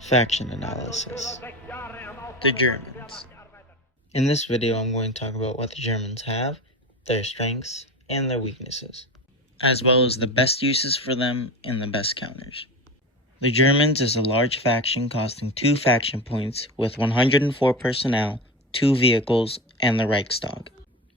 Faction Analysis. The Germans. In this video, I'm going to talk about what the Germans have, their strengths, and their weaknesses, as well as the best uses for them and the best counters. The Germans is a large faction costing 2 faction points with 104 personnel, 2 vehicles, and the Reichstag.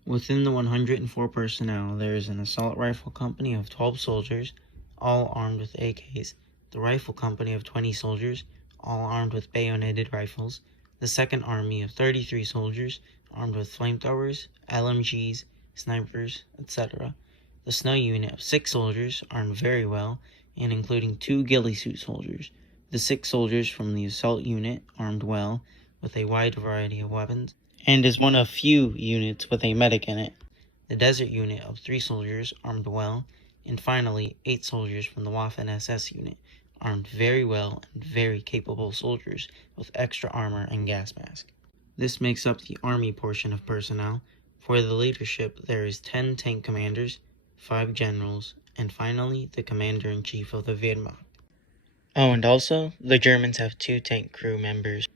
Within the 104 personnel, there is an assault rifle company of 12 soldiers, all armed with AKs, the rifle company of 20 soldiers, all armed with bayoneted rifles, the second army of 33 soldiers, armed with flamethrowers, LMGs, snipers, etc., the snow unit of 6 soldiers, armed very well, and including 2 ghillie suit soldiers, the 6 soldiers from the assault unit, armed well, with a wide variety of weapons, and is one of few units with a medic in it. The desert unit of 3 soldiers, armed well, and finally 8 soldiers from the Waffen-SS unit, armed very well and very capable soldiers with extra armor and gas mask. This makes up the army portion of personnel. For the leadership, there is 10 tank commanders, 5 generals, and finally the commander-in-chief of the Wehrmacht. Oh, and also, the Germans have 2 tank crew members.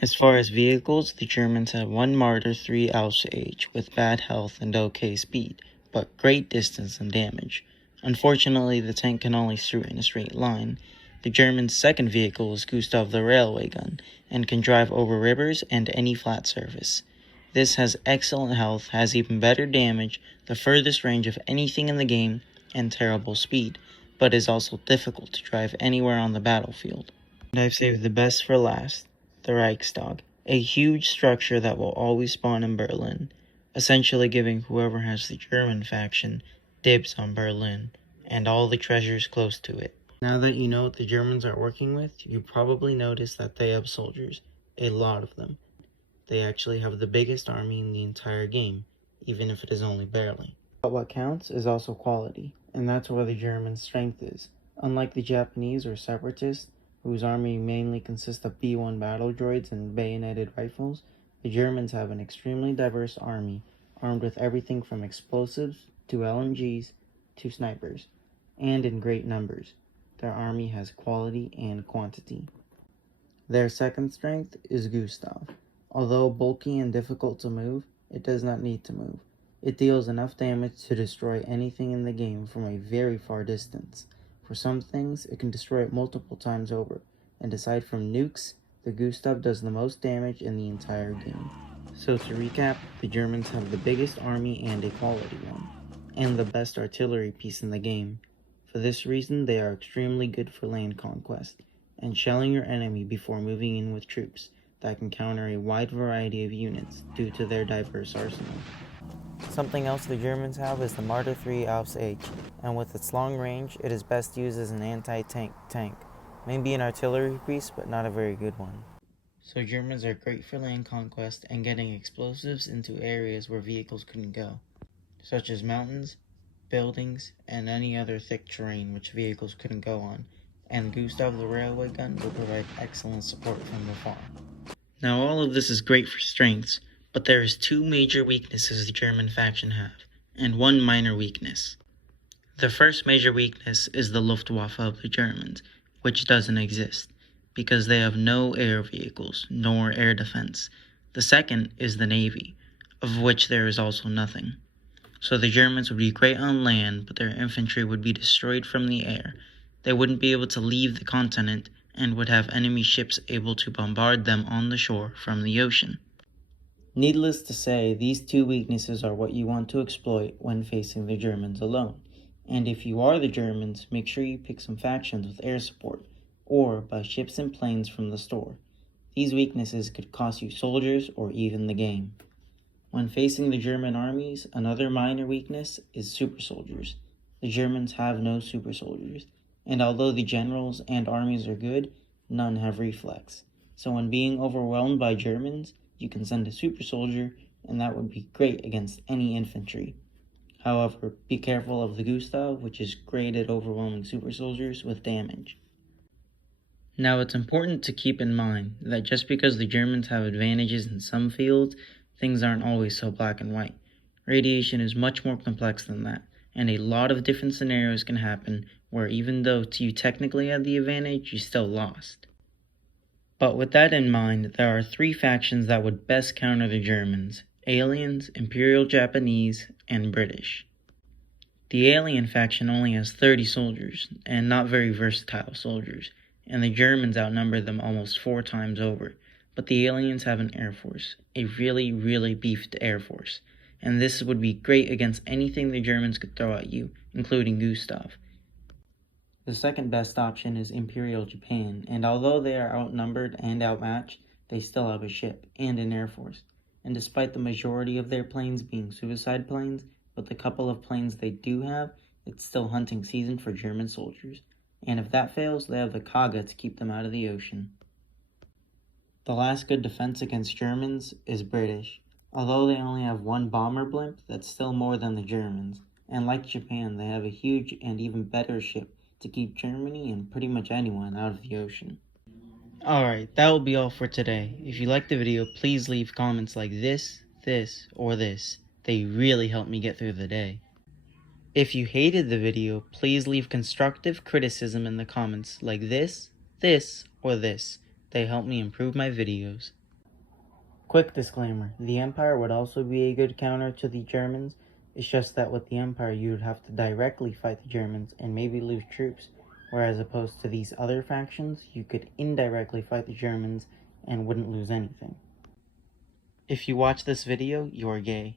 As far as vehicles, the Germans have 1 Marder 3 Ausf H with bad health and okay speed, but great distance and damage. Unfortunately, the tank can only shoot in a straight line. The Germans' second vehicle is Gustav the railway gun, and can drive over rivers and any flat surface. This has excellent health, has even better damage, the furthest range of anything in the game, and terrible speed, but is also difficult to drive anywhere on the battlefield. And I've saved the best for last. The Reichstag, a huge structure that will always spawn in Berlin, essentially giving whoever has the German faction dibs on Berlin, and all the treasures close to it. Now that you know what the Germans are working with, you probably noticed that they have soldiers, a lot of them. They actually have the biggest army in the entire game, even if it is only barely. But what counts is also quality, and that's where the German strength is. Unlike the Japanese or separatists, whose army mainly consists of B-1 battle droids and bayoneted rifles, the Germans have an extremely diverse army, armed with everything from explosives to LMGs to snipers, and in great numbers. Their army has quality and quantity. Their second strength is Gustav. Although bulky and difficult to move, it does not need to move. It deals enough damage to destroy anything in the game from a very far distance. For some things, it can destroy it multiple times over, and aside from nukes, the Gustav does the most damage in the entire game. So to recap, the Germans have the biggest army and a quality one, and the best artillery piece in the game. For this reason, they are extremely good for land conquest, and shelling your enemy before moving in with troops that can counter a wide variety of units due to their diverse arsenal. Something else the Germans have is the Marder 3 Ausf H, and with its long range, it is best used as an anti-tank tank. Maybe an artillery piece, but not a very good one. So Germans are great for land conquest and getting explosives into areas where vehicles couldn't go, such as mountains, buildings, and any other thick terrain which vehicles couldn't go on, and Gustav the railway gun will provide excellent support from afar. Now all of this is great for strengths, but there is 2 major weaknesses the German faction have, and 1 minor weakness. The first major weakness is the Luftwaffe of the Germans, which doesn't exist, because they have no air vehicles, nor air defense. The second is the Navy, of which there is also nothing. So the Germans would be great on land, but their infantry would be destroyed from the air. They wouldn't be able to leave the continent, and would have enemy ships able to bombard them on the shore from the ocean. Needless to say, these 2 weaknesses are what you want to exploit when facing the Germans alone. And if you are the Germans, make sure you pick some factions with air support, or buy ships and planes from the store. These weaknesses could cost you soldiers or even the game. When facing the German armies, another minor weakness is super soldiers. The Germans have no super soldiers, and although the generals and armies are good, none have reflex. So when being overwhelmed by Germans, you can send a super soldier, and that would be great against any infantry. However, be careful of the Gustav, which is great at overwhelming super soldiers with damage. Now it's important to keep in mind that just because the Germans have advantages in some fields, things aren't always so black and white. Radiation is much more complex than that, and a lot of different scenarios can happen where even though you technically had the advantage, you still lost. But with that in mind, there are 3 factions that would best counter the Germans: Aliens, Imperial Japanese, and British. The Alien faction only has 30 soldiers, and not very versatile soldiers, and the Germans outnumber them almost 4 times over. But the Aliens have an air force, a really beefed air force, and this would be great against anything the Germans could throw at you, including Gustav. The second best option is Imperial Japan, and although they are outnumbered and outmatched, they still have a ship and an air force. And despite the majority of their planes being suicide planes, with the couple of planes they do have, it's still hunting season for German soldiers. And if that fails, they have the Kaga to keep them out of the ocean. The last good defense against Germans is British. Although they only have 1 bomber blimp, that's still more than the Germans. And like Japan, they have a huge and even better ship to keep Germany and pretty much anyone out of the ocean. Alright, that will be all for today. If you liked the video, please leave comments like this, or this. They really help me get through the day. If you hated the video, please leave constructive criticism in the comments like this, or this. They help me improve my videos. Quick disclaimer, the Empire would also be a good counter to the Germans. It's just that with the Empire you would have to directly fight the Germans and maybe lose troops, whereas opposed to these other factions, you could indirectly fight the Germans and wouldn't lose anything. If you watch this video, you are gay.